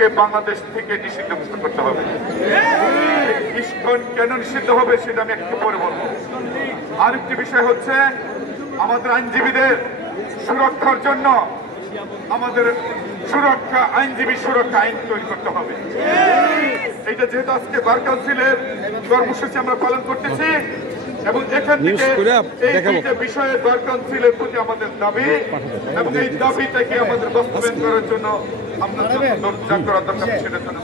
ইস্কনকে বাংলাদেশ থেকে নিষিদ্ধ করতে হবে। ইস্কন কেন নিষিদ্ধ হবে সেটা আমি একটু পরে বলবো। আরেকটি বিষয় হচ্ছে আমাদের আইনজীবীদের সুরক্ষার জন্য আমাদের আইনজীবী সুরক্ষা আইন তৈরি করতে হবে। এটা যেহেতু আজকে বার কাউন্সিলের কর্মসূচি আমরা পালন করতেছি এবং এখান থেকে এই বিষয়ে বার কাউন্সিলের প্রতি আমাদের দাবি এবং এই দাবিটাকে আমাদের বাস্তবায়ন করার জন্য আমরা যা করার দরকার সেটার জন্য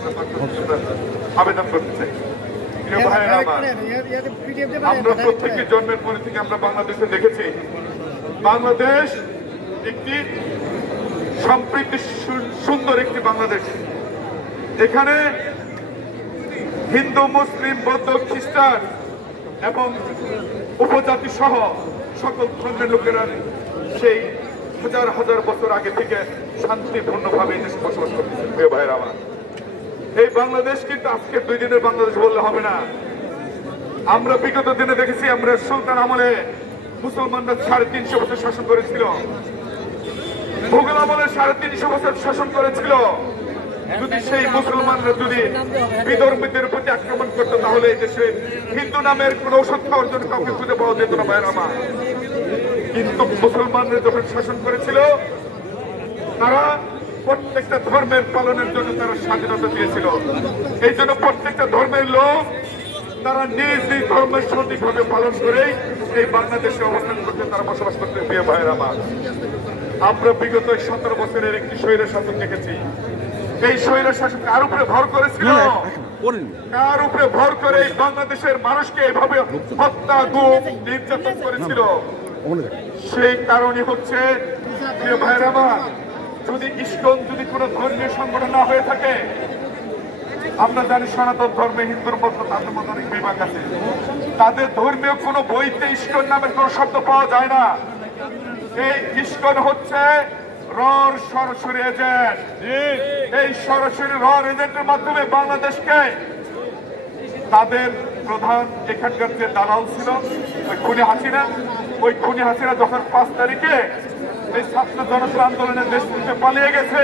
আবেদন করতে চাই। আমরা প্রত্যেকে জন্মের পরে থেকে আমরা বাংলাদেশে দেখেছি বাংলাদেশ একটি সমৃদ্ধি সুন্দর একটি বাংলাদেশ। এখানে হিন্দু, মুসলিম, বৌদ্ধ, খ্রিস্টান এবং উপজাতি সহ সকল ধর্মের লোকেরা সেই হাজার হাজার বছর আগে থেকে শান্তিপূর্ণভাবে এই দেশে বসবাস করতেছে। প্রিয় ভাইয়ের আমার, এই বাংলাদেশ কিন্তু আজকে 2 দিনের বাংলাদেশ বললে হবে না। আমরা বিগত দিনে দেখেছি আমরা সুলতান আমলে মুসলমানরা 350 বছর শাসন করেছিল, মুঘল আমলে 350 বছর শাসন করেছিল। যদি সেই মুসলমানরা যদি বিধর্মীদের প্রতি আক্রমণ করত তাহলে এই দেশে হিন্দু নামের কোন ঔষধ খাওয়ার জন্য কাউকে খুঁজে পাওয়া যেত না ভাইয়ের আমার। কিন্তু মুসলমানরা যখন শাসন করেছিল তারা প্রত্যেকটা ধর্মের পালনের জন্য তারা স্বাধীনতা দিয়েছিল। এই জন্য প্রত্যেকটা ধর্মের লোক তারা নিজ নিজ ধর্মের সঠিকভাবে পালন করেই এই বাংলাদেশে অবস্থান করতে তারা বসবাস করতে। প্রিয় ভাইয়ের আমার, আমরা বিগত 17 বছরের একটি স্বৈর শাসন দেখেছি। এই স্বৈর শাসন কার উপরে ভর করেছিল? কার উপরে ভর করে এই বাংলাদেশের মানুষকে এইভাবে হত্যা, গুম, নির্যাতন করেছিল? সেই কারণে হচ্ছে প্রিয় ভাইয়ের আমার, যদি ইস্কন যদি কোন ধর্মীয় সংগঠন না হয়ে থাকে, আমরা জানি সনাতন ধর্মে হিন্দুর মধ্যে তাদের মধ্যে অনেক বিভাগ আছে, তাদের ধর্মীয় কোন বইতে ইস্কন নামের কোন শব্দ পাওয়া যায় না। এই ইস্কন হচ্ছে রর সরাসরি এজেন্ট। এই সরাসরি রর এজেন্টের মাধ্যমে বাংলাদেশকে তাদের প্রধান এখানকার যে দালাল ছিল ওই খুনি হাসিনা, ওই খুনি হাসিনা যখন 5 তারিখে এই ছাত্র জনতা আন্দোলনের দেশ থেকে পালিয়ে গেছে,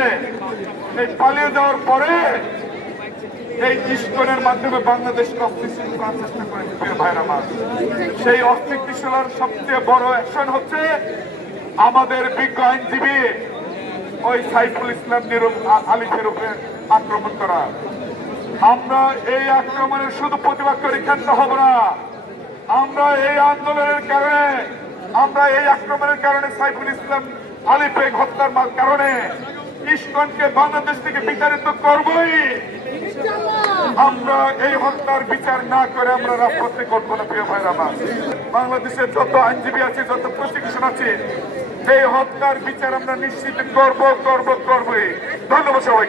এই পালিয়ে যাওয়ার পরে এই ইস্কনের মাধ্যমে বাংলাদেশকে অস্থিতিশীল করার চেষ্টা করেছে। প্রিয় ভাইয়ের আমার, সেই অস্থিতিশীলার সবচেয়ে বড় অ্যাকশন হচ্ছে আমাদের বিজ্ঞ আইনজীবী ওই সাইফুল ইসলাম আলিফের উপরে আক্রমণ করা। আমরা এই আক্রমণের শুধু প্রতিবাদ করে ক্ষান্ত হব না, আমরা এই আন্দোলনের কারণে, আমরা এই আক্রমণের কারণে সাইফুল ইসলাম আলিফে হত্যার কারণে ইস্কনকে বাংলাদেশ থেকে বিতাড়িত করবই। আমরা এই হত্যার বিচার না করে আমরা রাজপথে করবো না। প্রিয় ভাইরা আমার, বাংলাদেশের যত আইনজীবী আছে, যত প্রসিকিউশন আছে, এই হত্যার বিচার আমরা নিশ্চিত করবই। ধন্যবাদ সবাই।